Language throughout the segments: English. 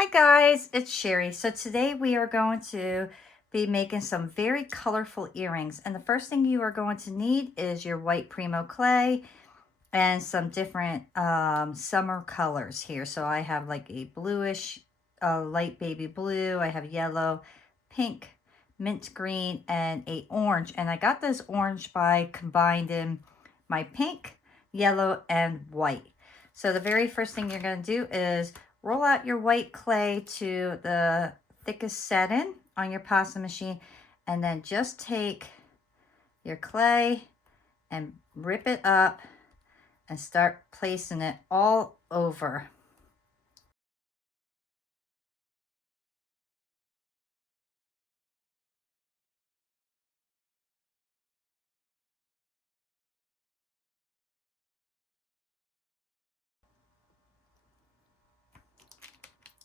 Hi guys, it's Sherry. So today we are going to be making some very colorful earrings. And the first thing you are going to need is your white Primo clay and some different summer colors here. So I have like a bluish, light baby blue. I have yellow, pink, mint green, and a orange. And I got this orange by combining my pink, yellow, and white. So the very first thing you're going to do is roll out your white clay to the thickest setting on your pasta machine, and then just take your clay and rip it up and start placing it all over.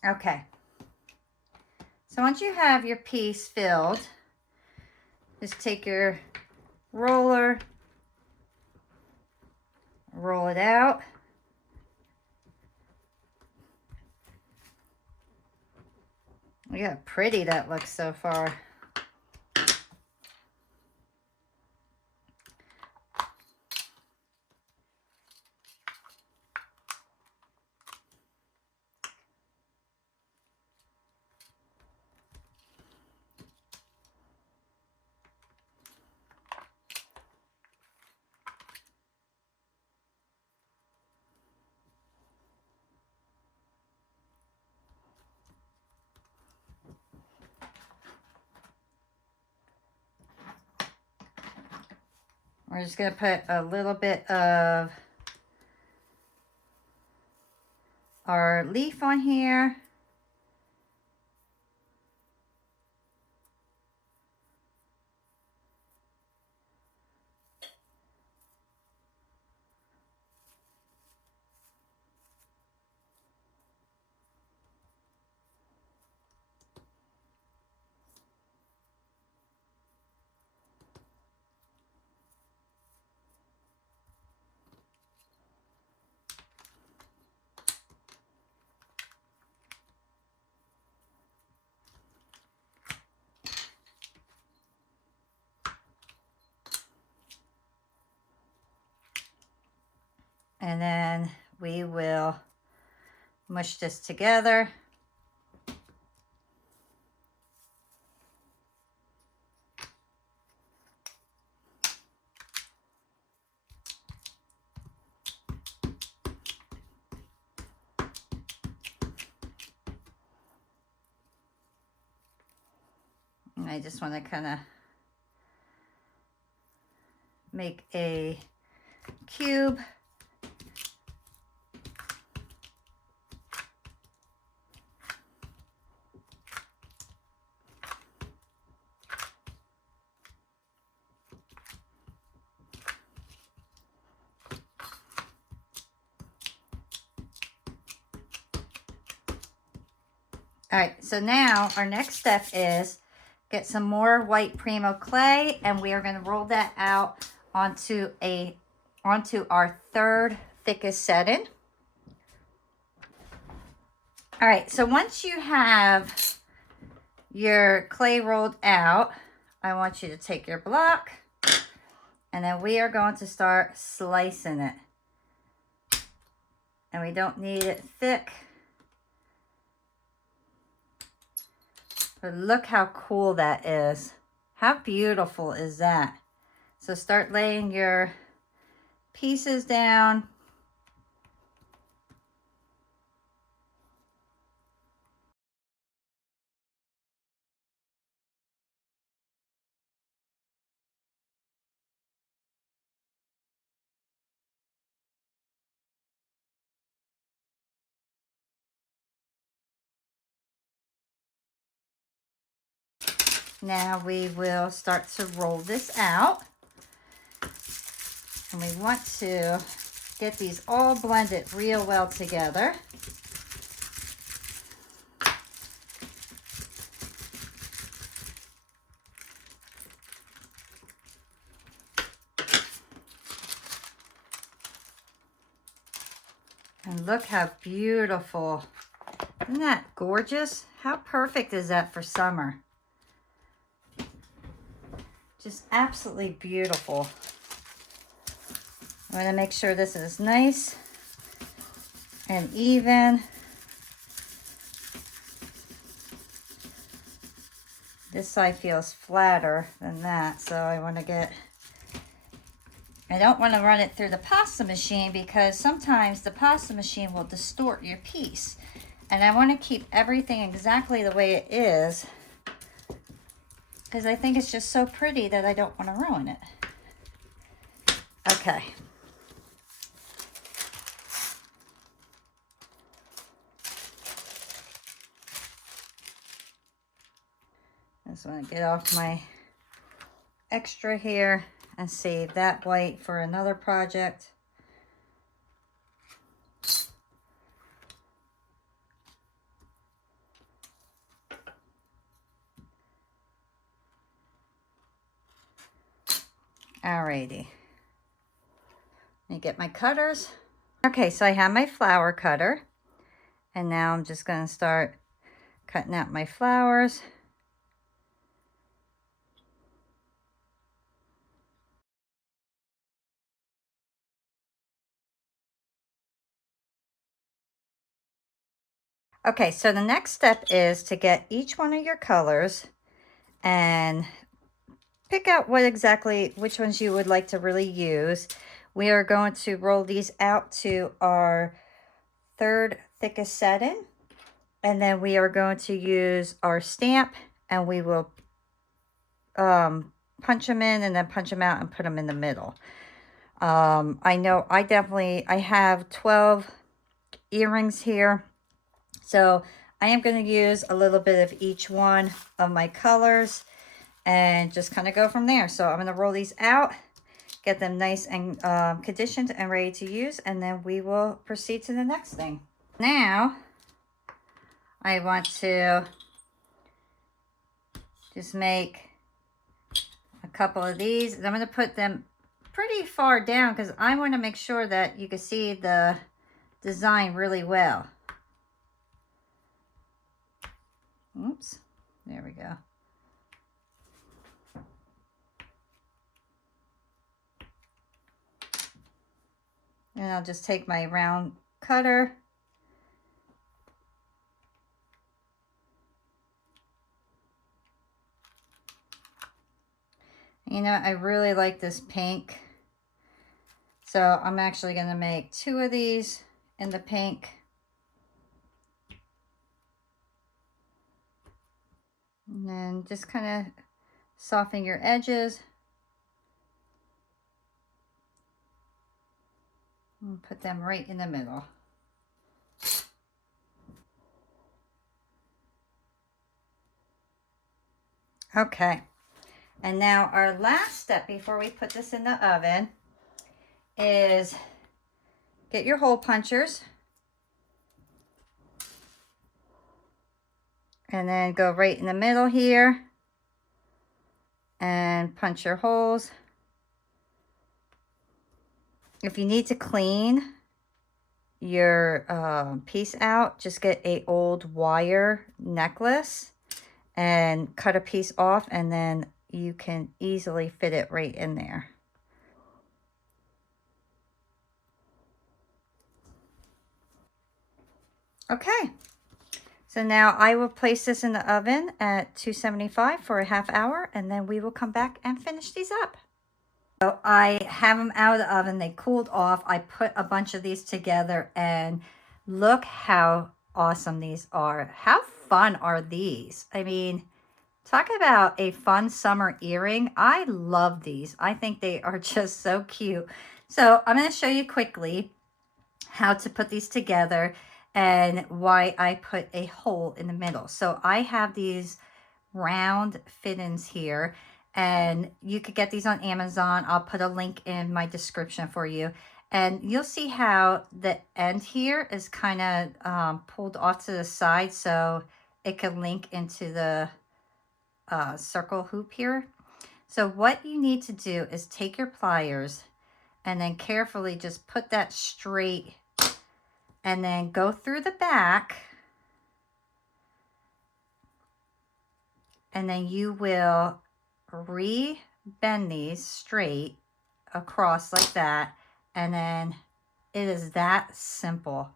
Okay, so once you have your piece filled, just take your roller, roll it out. Look how pretty that looks so far. We're just going to put a little bit of our leaf on here. And then we will mush this together. And I just want to kind of make a cube. All right, so now our next step is get some more white Primo clay, and we are going to roll that out onto our third thickest setting. All right, so once you have your clay rolled out, I want you to take your block, and then we are going to start slicing it. And we don't need it thick. But look how cool that is. How beautiful is that? So start laying your pieces down. Now we will start to roll this out. And we want to get these all blended real well together. And look how beautiful Isn't that gorgeous? How perfect is that for summer? Just absolutely beautiful. I'm going to make sure this is nice and even. This side feels flatter than that, so I don't want to run it through the pasta machine because sometimes the pasta machine will distort your piece. And I want to keep everything exactly the way it is because I think it's just so pretty that I don't want to ruin it. Okay. I just want to get off my extra here and save that white for another project. Alrighty. Let me get my cutters. Okay, so I have my flower cutter. And now I'm just going to start cutting out my flowers. Okay, so the next step is to get each one of your colors and pick out which ones you would like to really use. We are going to roll these out to our third thickest setting, and then we are going to use our stamp, and we will punch them in and then punch them out and put them in the middle. I know I have 12 earrings here. So I am going to use a little bit of each one of my colors and just kind of go from there. So I'm going to roll these out, get them nice and conditioned and ready to use, and then we will proceed to the next thing. Now, I want to just make a couple of these, and I'm going to put them pretty far down because I want to make sure that you can see the design really well. Oops, there we go. And I'll just take my round cutter. You know, I really like this pink. So I'm actually going to make 2 of these in the pink. And then just kind of soften your edges. And put them right in the middle. Okay. And now our last step before we put this in the oven is get your hole punchers. And then go right in the middle here and punch your holes. If you need to clean your piece out, just get a old wire necklace and cut a piece off, and then you can easily fit it right in there. Okay. So now I will place this in the oven at 275 for a half hour, and then we will come back and finish these up. So I have them out of the oven. They cooled off. I put a bunch of these together, and look how awesome these are. How fun are these? I mean, talk about a fun summer earring. I love these. I think they are just so cute. So I'm going to show you quickly how to put these together and why I put a hole in the middle. So I have these round fit-ins here, and you could get these on Amazon. I'll put a link in my description for you. And you'll see how the end here is kind of pulled off to the side so it can link into the circle hoop here. So what you need to do is take your pliers and then carefully just put that straight, and then go through the back and then you will re-bend these straight across like that, and then it is that simple.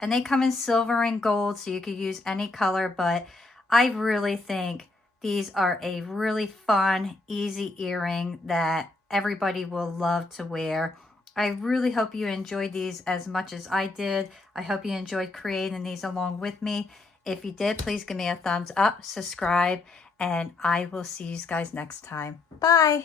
And they come in silver and gold, so you could use any color, but I really think these are a really fun, easy earring that everybody will love to wear. I really hope you enjoyed these as much as I did. I hope you enjoyed creating these along with me. If you did, please give me a thumbs up, subscribe, and I will see you guys next time. Bye.